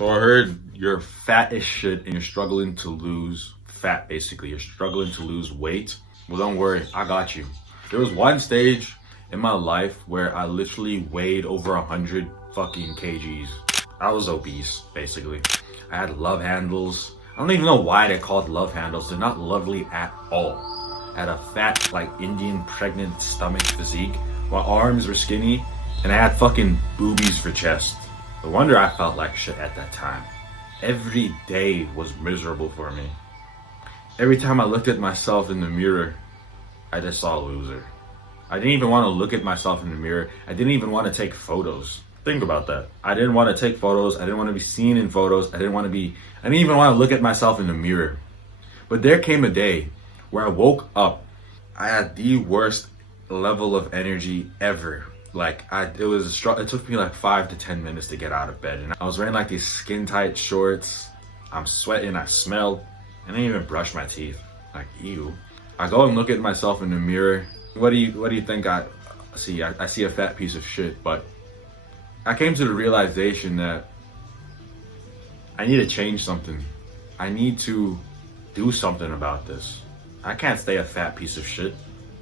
So I heard you're fat as shit and you're struggling to lose fat, basically. You're struggling to lose weight. Well, don't worry, I got you. There was one stage in my life where I literally weighed over 100 fucking kgs. I was obese, basically. I had love handles. I don't even know why they're called love handles. They're not lovely at all. I had a fat, like Indian pregnant stomach physique. My arms were skinny and I had fucking boobies for chest. No wonder I felt like shit at that time. Every day was miserable for me. Every time I looked at myself in the mirror, I just saw a loser. I didn't even want to look at myself in the mirror. I didn't even want to take photos. Think about that. I didn't want to take photos. I didn't want to be seen in photos. I didn't even want to look at myself in the mirror. But there came a day where I woke up. I had the worst level of energy ever. It took me like 5 to 10 minutes to get out of bed. And I was wearing like these skin tight shorts. I'm sweating, I smelled. I didn't even brush my teeth. Like, ew. I go and look at myself in the mirror. What do you think I see? I see a fat piece of shit, but I came to the realization that I need to change something. I need to do something about this. I can't stay a fat piece of shit.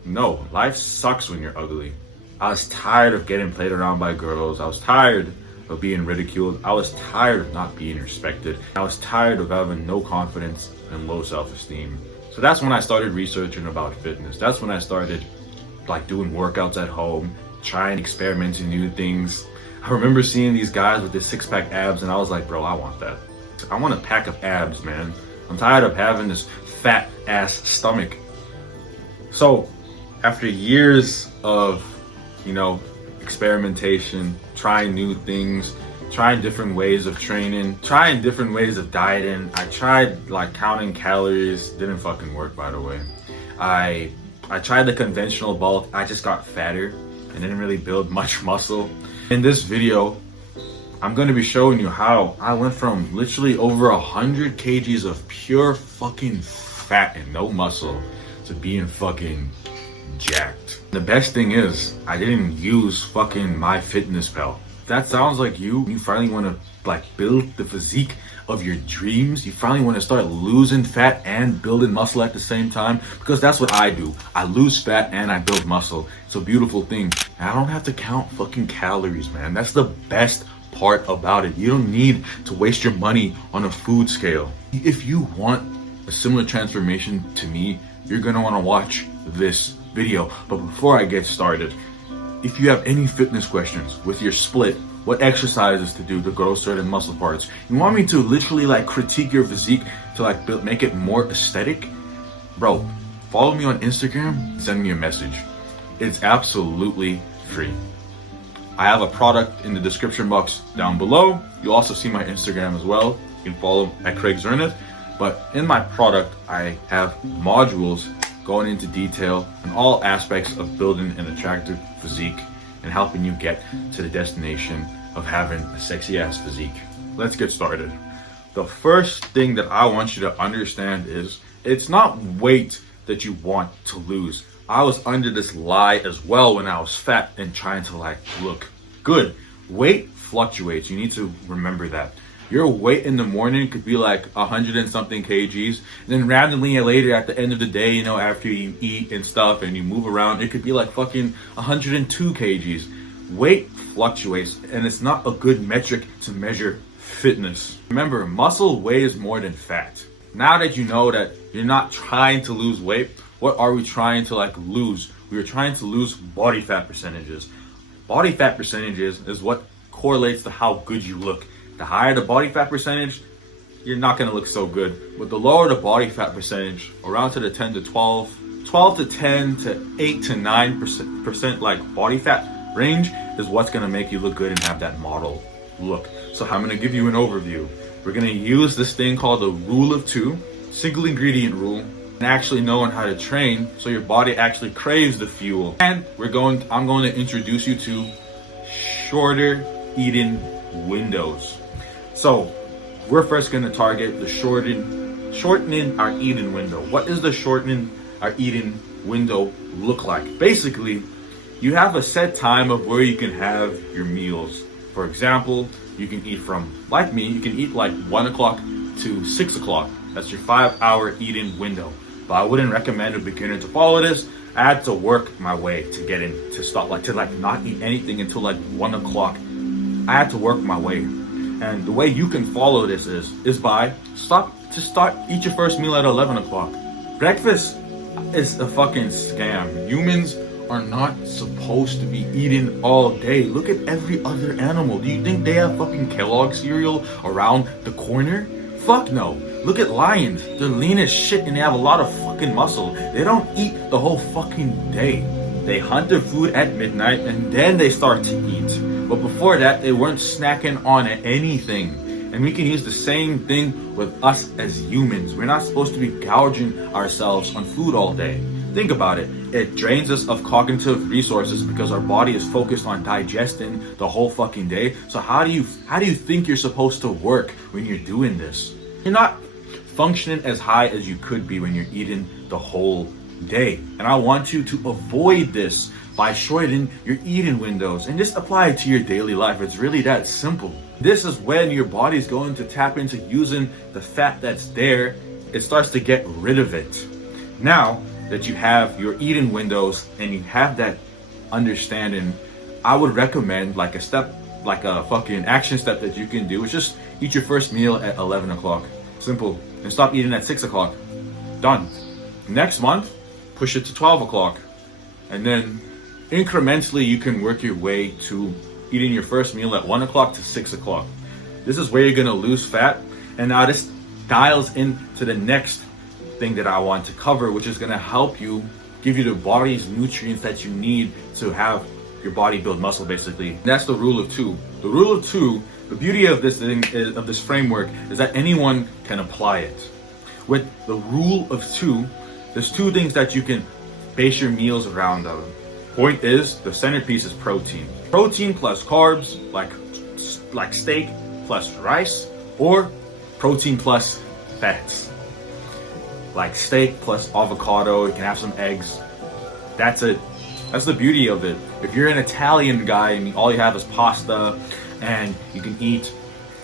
No, life sucks when you're ugly. I was tired of getting played around by girls. I was tired of being ridiculed. I was tired of not being respected. I was tired of having no confidence and low self-esteem. So that's when I started researching about fitness. That's when I started doing workouts at home, trying experimenting new things. I remember seeing these guys with their six-pack abs and I was like, bro, I want that. I want a pack of abs, man. I'm tired of having this fat ass stomach. So after years of experimentation, trying new things, trying different ways of training, trying different ways of dieting. I tried counting calories, didn't fucking work, by the way. I tried the conventional bulk, I just got fatter and didn't really build much muscle. In this video, I'm going to be showing you how I went from literally over 100 kgs of pure fucking fat and no muscle to being fucking jacked. The best thing is, I didn't use fucking MyFitnessPal. If that sounds like you finally want to build the physique of your dreams, you finally want to start losing fat and building muscle at the same time, because that's what I do. I lose fat and I build muscle. It's a beautiful thing. And I don't have to count fucking calories, man. That's the best part about it. You don't need to waste your money on a food scale. If you want a similar transformation to me, you're gonna want to watch this video. But before I get started, if you have any fitness questions with your split, what exercises to do to grow certain muscle parts, you want me to literally critique your physique to make it more aesthetic, bro, follow me on Instagram, send me a message. It's absolutely free. I have a product in the description box down below. You'll also see my Instagram as well. You can follow at Craig Zerneth. But in my product, I have modules going into detail on all aspects of building an attractive physique and helping you get to the destination of having a sexy ass physique. Let's get started. The first thing that I want you to understand is it's not weight that you want to lose. I was under this lie as well when I was fat and trying to look good. Weight fluctuates. You need to remember that. Your weight in the morning could be 100 and something kgs. And then randomly later at the end of the day, after you eat and stuff and you move around, it could be fucking 102 kgs. Weight fluctuates and it's not a good metric to measure fitness. Remember, muscle weighs more than fat. Now that you know that you're not trying to lose weight, what are we trying to lose? We are trying to lose body fat percentages. Body fat percentages is what correlates to how good you look. The higher the body fat percentage, you're not going to look so good. But the lower the body fat percentage, around to the 10 to 12, 12 to 10 to 8 to 9% body fat range is what's going to make you look good and have that model look. So I'm going to give you an overview. We're going to use this thing called the rule of two, single ingredient rule, and actually knowing how to train so your body actually craves the fuel. And I'm going to introduce you to shorter eating windows. So we're first going to target the shortening our eating window. What does the shortening our eating window look like? Basically, you have a set time of where you can have your meals. For example, you can eat from, like me, you can eat like 1 o'clock to 6 o'clock. That's your 5-hour eating window. But I wouldn't recommend a beginner to follow this. I had to work my way to get in, to stop, like, to like not eat anything until like 1 o'clock. I had to work my way. And the way you can follow this is by eat your first meal at 11 o'clock. Breakfast is a fucking scam. Humans are not supposed to be eating all day. Look at every other animal. Do you think they have fucking Kellogg cereal around the corner? Fuck no. Look at lions. They're lean as shit and they have a lot of fucking muscle. They don't eat the whole fucking day. They hunt their food at midnight and then they start to eat. But before that, they weren't snacking on anything. And we can use the same thing with us as humans. We're not supposed to be gouging ourselves on food all day. Think about it. It drains us of cognitive resources because our body is focused on digesting the whole fucking day. So how do you think you're supposed to work when you're doing this? You're not functioning as high as you could be when you're eating the whole day. And I want you to avoid this by shortening your eating windows and just apply it to your daily life. It's really that simple. This is when your body's going to tap into using the fat that's there. It starts to get rid of it. Now that you have your eating windows and you have that understanding, I would recommend like a fucking action step that you can do is just eat your first meal at 11 o'clock. Simple. And stop eating at 6 o'clock. Done. Next month, push it to 12 o'clock. And then incrementally, you can work your way to eating your first meal at 1 o'clock to 6 o'clock. This is where you're gonna lose fat. And now this dials into the next thing that I want to cover, which is gonna help you, give you the body's nutrients that you need to have your body build muscle, basically. And that's the rule of two. The rule of two, the beauty of this thing, of this framework, is that anyone can apply it. With the rule of two, there's two things that you can base your meals around of. Point is, the centerpiece is protein. Protein plus carbs, like steak plus rice, or protein plus fats. Like steak plus avocado, you can have some eggs. That's it. That's the beauty of it. If you're an Italian guy and all you have is pasta and you can eat,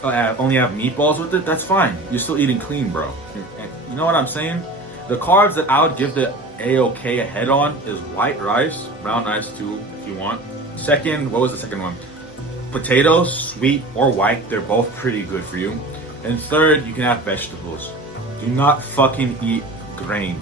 only have meatballs with it, that's fine. You're still eating clean, bro. You know what I'm saying? The carbs that I would give the A-OK a head on is white rice, brown rice too, if you want. Second, what was the second one? Potatoes, sweet or white, they're both pretty good for you. And third, you can have vegetables. Do not fucking eat grain.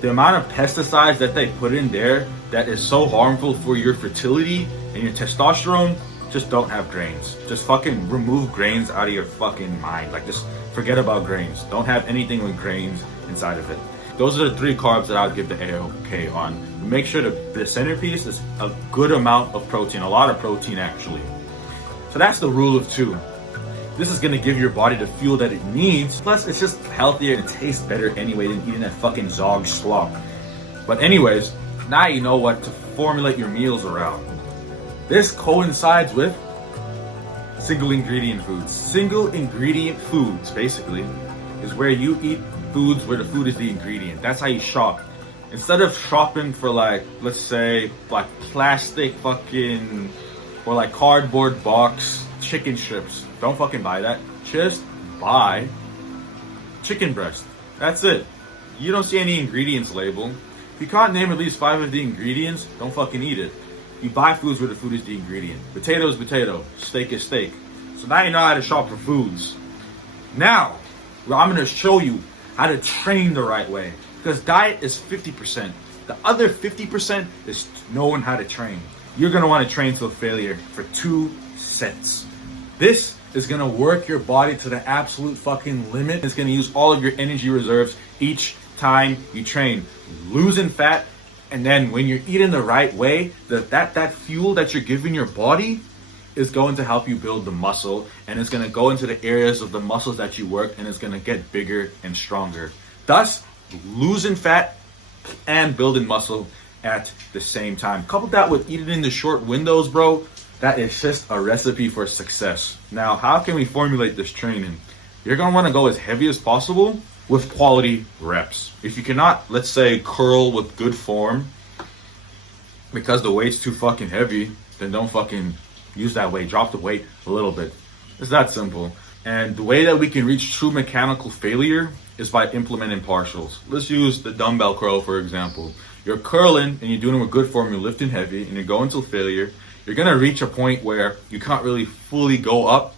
The amount of pesticides that they put in there that is so harmful for your fertility and your testosterone, just don't have grains. Just fucking remove grains out of your fucking mind. Like, just forget about grains. Don't have anything with grains inside of it. Those are the three carbs that I would give the A-OK on. Make sure the centerpiece is a good amount of protein, a lot of protein actually. So that's the rule of two. This is gonna give your body the fuel that it needs. Plus, it's just healthier and it tastes better anyway than eating that fucking Zog slop. But anyways, now you know what to formulate your meals around. This coincides with single ingredient foods. Single ingredient foods, basically, is where you eat foods where the food is the ingredient. That's how you shop. Instead of shopping for like, let's say, like plastic fucking, or like cardboard box chicken strips. Don't fucking buy that. Just buy chicken breast. That's it. You don't see any ingredients label. If you can't name at least 5 of the ingredients, don't fucking eat it. You buy foods where the food is the ingredient. Potato is potato. Steak is steak. So now you know how to shop for foods. Now, I'm going to show you how to train the right way. Because diet is 50%. The other 50% is knowing how to train. You're going to want to train to a failure for 2 sets. This is going to work your body to the absolute fucking limit. It's going to use all of your energy reserves each time you train. Losing fat, and then when you're eating the right way, that fuel that you're giving your body is going to help you build the muscle, and it's going to go into the areas of the muscles that you work, and it's going to get bigger and stronger. Thus, losing fat and building muscle at the same time. Couple that with eating in the short windows, bro. That is just a recipe for success. Now, how can we formulate this training? You're going to want to go as heavy as possible with quality reps. If you cannot, let's say, curl with good form because the weight's too fucking heavy, then don't fucking use that weight, drop the weight a little bit. It's that simple. And the way that we can reach true mechanical failure is by implementing partials. Let's use the dumbbell curl, for example. You're curling and you're doing it with good form, you're lifting heavy and you're going to failure. You're gonna reach a point where you can't really fully go up.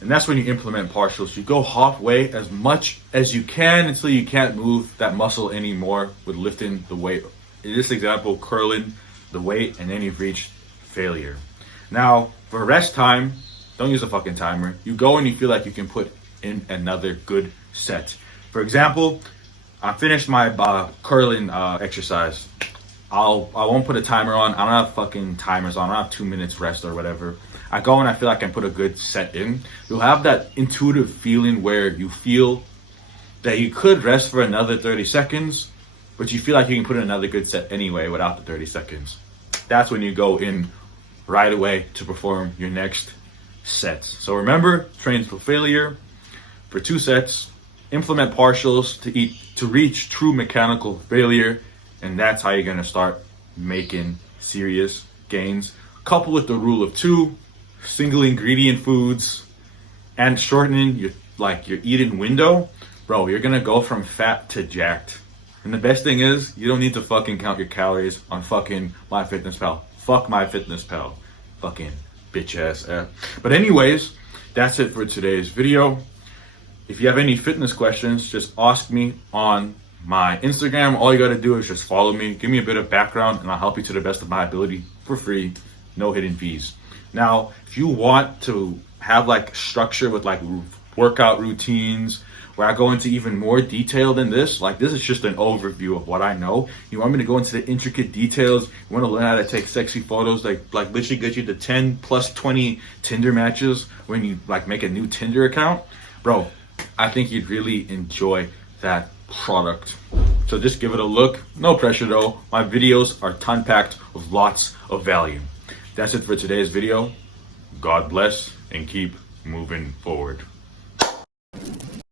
And that's when you implement partials. You go halfway as much as you can until you can't move that muscle anymore with lifting the weight. In this example, curling the weight, and then you've reached failure. Now, for rest time, don't use a fucking timer. You go and you feel like you can put in another good set. For example, I finished my curling exercise. I won't put a timer on. I don't have fucking timers on. I don't have 2 minutes rest or whatever. I go and I feel like I can put a good set in. You'll have that intuitive feeling where you feel that you could rest for another 30 seconds, but you feel like you can put in another good set anyway without the 30 seconds. That's when you go in right away to perform your next sets. So remember, train for failure for 2 sets, implement partials to reach true mechanical failure, and that's how you're gonna start making serious gains. Coupled with the rule of 2, single ingredient foods, and shortening your eating window, bro, you're gonna go from fat to jacked. And the best thing is, you don't need to fucking count your calories on fucking MyFitnessPal. Fuck MyFitnessPal. Fucking bitch ass app. But anyways, that's it for today's video. If you have any fitness questions, just ask me on my Instagram. All you gotta do is just follow me, give me a bit of background, and I'll help you to the best of my ability for free, no hidden fees. Now, if you want to have like structure with like workout routines, where I go into even more detail than this, like this is just an overview of what I know. You want me to go into the intricate details, you want to learn how to take sexy photos, like literally get you to 10 plus 20 Tinder matches when you like make a new Tinder account, bro, I think you'd really enjoy that product. So just give it a look. No pressure though. My videos are ton packed with lots of value. That's it for today's video. God bless and keep moving forward.